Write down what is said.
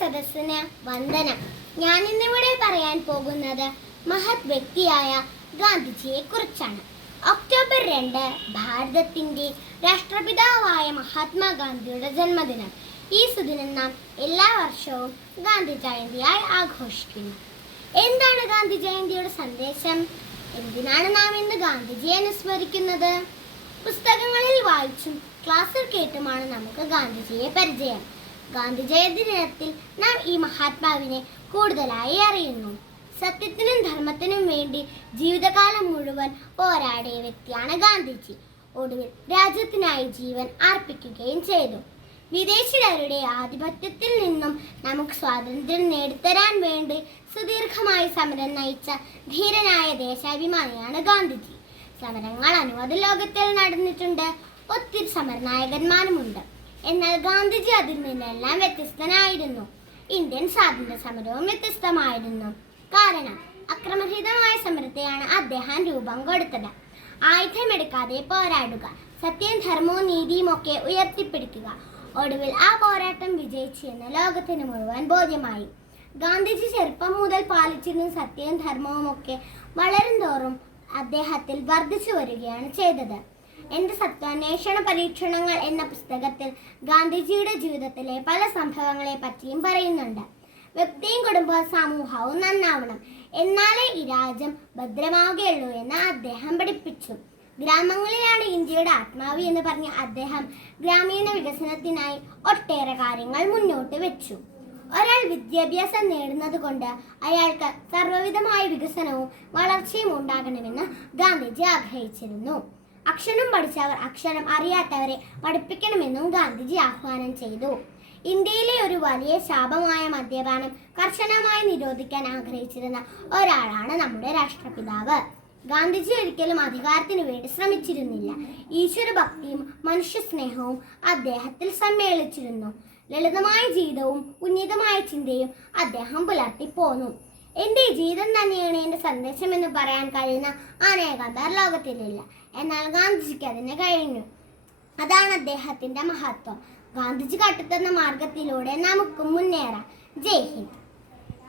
സദസ്സിന് വന്ദനം. ഞാൻ ഇന്നിവിടെ പറയാൻ പോകുന്നത് മഹത് വ്യക്തിയായ ഗാന്ധിജിയെ കുറിച്ചാണ് ഒക്ടോബർ രണ്ട് ഭാരതത്തിന്റെ രാഷ്ട്രപിതാവായ മഹാത്മാഗാന്ധിയുടെ ജന്മദിനം. ഈ സുദിനം നാം എല്ലാ വർഷവും ഗാന്ധി ജയന്തിയായി ആഘോഷിക്കുന്നു. എന്താണ് ഗാന്ധി ജയന്തിയുടെ സന്ദേശം? എന്തിനാണ് നാം ഇന്ന് ഗാന്ധിജിയെ അനുസ്മരിക്കുന്നത്? പുസ്തകങ്ങളിൽ വായിച്ചും ക്ലാസ്സിൽ കേട്ടുമാണ് നമുക്ക് ഗാന്ധിജിയെ പരിചയം. ഗാന്ധി ജയന്തി ദിനത്തിൽ നാം ഈ മഹാത്മാവിനെ കൂടുതലായി അറിയുന്നു. സത്യത്തിനും ധർമ്മത്തിനും വേണ്ടി ജീവിതകാലം മുഴുവൻ പോരാടിയ വ്യക്തിയാണ് ഗാന്ധിജി. ഒടുവിൽ രാജ്യത്തിനായി ജീവൻ അർപ്പിക്കുകയും ചെയ്തു. വിദേശികളുടെ ആധിപത്യത്തിൽ നിന്നും നമുക്ക് സ്വാതന്ത്ര്യം നേടിത്തരാൻ വേണ്ടി സുദീർഘമായി സമരം നയിച്ച ധീരനായ ദേശാഭിമാനിയാണ് ഗാന്ധിജി. സമരങ്ങൾ അനുവദ ലോകത്തിൽ നടന്നിട്ടുണ്ട്. ഒത്തിരി സമരനായകന്മാരുമുണ്ട്. എന്നാൽ ഗാന്ധിജി അതിൽ നിന്നെല്ലാം വ്യത്യസ്തനായിരുന്നു. ഇന്ത്യൻ സ്വാതന്ത്ര്യ സമരവും വ്യത്യസ്തമായിരുന്നു. കാരണം അക്രമരഹിതമായ സമരത്തെയാണ് അദ്ദേഹം രൂപം കൊടുത്തത്. ആയുധമെടുക്കാതെ പോരാടുക സത്യം ധർമ്മവും നീതിയും ഒക്കെ ഉയർത്തിപ്പിടിക്കുക ഒടുവിൽ ആ പോരാട്ടം വിജയിച്ചു എന്ന് ലോകത്തിന് മുഴുവൻ ബോധ്യമായി. ഗാന്ധിജി ചെറുപ്പം മുതൽ പാലിച്ചിരുന്ന സത്യവും ധർമ്മവും ഒക്കെ വളരും തോറും അദ്ദേഹത്തിൽ വർദ്ധിച്ചു വരികയാണ് ചെയ്തത്. എന്റെ സത്യാന്വേഷണ പരീക്ഷണങ്ങൾ എന്ന പുസ്തകത്തിൽ ഗാന്ധിജിയുടെ ജീവിതത്തിലെ പല സംഭവങ്ങളെ പറ്റിയും പറയുന്നുണ്ട്. വ്യക്തിയും കുടുംബവും സമൂഹവും നന്നാവണം. എന്നാലേ ഈ രാജ്യം ഭദ്രമാവുകയുള്ളൂ എന്ന് അദ്ദേഹം പഠിപ്പിച്ചു. ഗ്രാമങ്ങളിലാണ് ഇന്ത്യയുടെ ആത്മാവ് എന്ന് പറഞ്ഞ അദ്ദേഹം ഗ്രാമീണ വികസനത്തിനായി ഒട്ടേറെ കാര്യങ്ങൾ മുന്നോട്ട് വെച്ചു. ഒരാൾ വിദ്യാഭ്യാസം നേടുന്നത് കൊണ്ട് അയാൾക്ക് സർവവിധമായ വികസനവും വളർച്ചയും ഉണ്ടാകണമെന്ന് ഗാന്ധിജി ആഗ്രഹിച്ചിരുന്നു. അക്ഷരം പഠിച്ചവർ അക്ഷരം അറിയാത്തവരെ പഠിപ്പിക്കണമെന്നും ഗാന്ധിജി ആഹ്വാനം ചെയ്തു. ഇന്ത്യയിലെ ഒരു വലിയ ശാപമായ മദ്യപാനം കർശനമായി നിരോധിക്കാൻ ആഗ്രഹിച്ചിരുന്ന ഒരാളാണ് നമ്മുടെ രാഷ്ട്രപിതാവ്. ഗാന്ധിജി ഒരിക്കലും അധികാരത്തിനു വേണ്ടി ശ്രമിച്ചിരുന്നില്ല. ഈശ്വരഭക്തിയും മനുഷ്യസ്നേഹവും അദ്ദേഹത്തിൽ സമ്മേളിച്ചിരുന്നു. ലളിതമായ ജീവിതവും ഉന്നതമായ ചിന്തയും അദ്ദേഹം പുലർത്തിപ്പോന്നു. എന്റെ ജീവിതം തന്നെയാണ് എന്റെ സന്ദേശം എന്ന് പറയാൻ കഴിയുന്ന അനേകം പേർ ലോകത്തിലില്ല. എന്നാൽ ഗാന്ധിജിക്ക് അതിന് കഴിഞ്ഞു. അതാണ് അദ്ദേഹത്തിന്റെ മഹത്വം. ഗാന്ധിജി കാട്ടിത്തന്ന മാർഗത്തിലൂടെ നമുക്ക് മുന്നേറാം. ജയ് ഹിന്ദ്.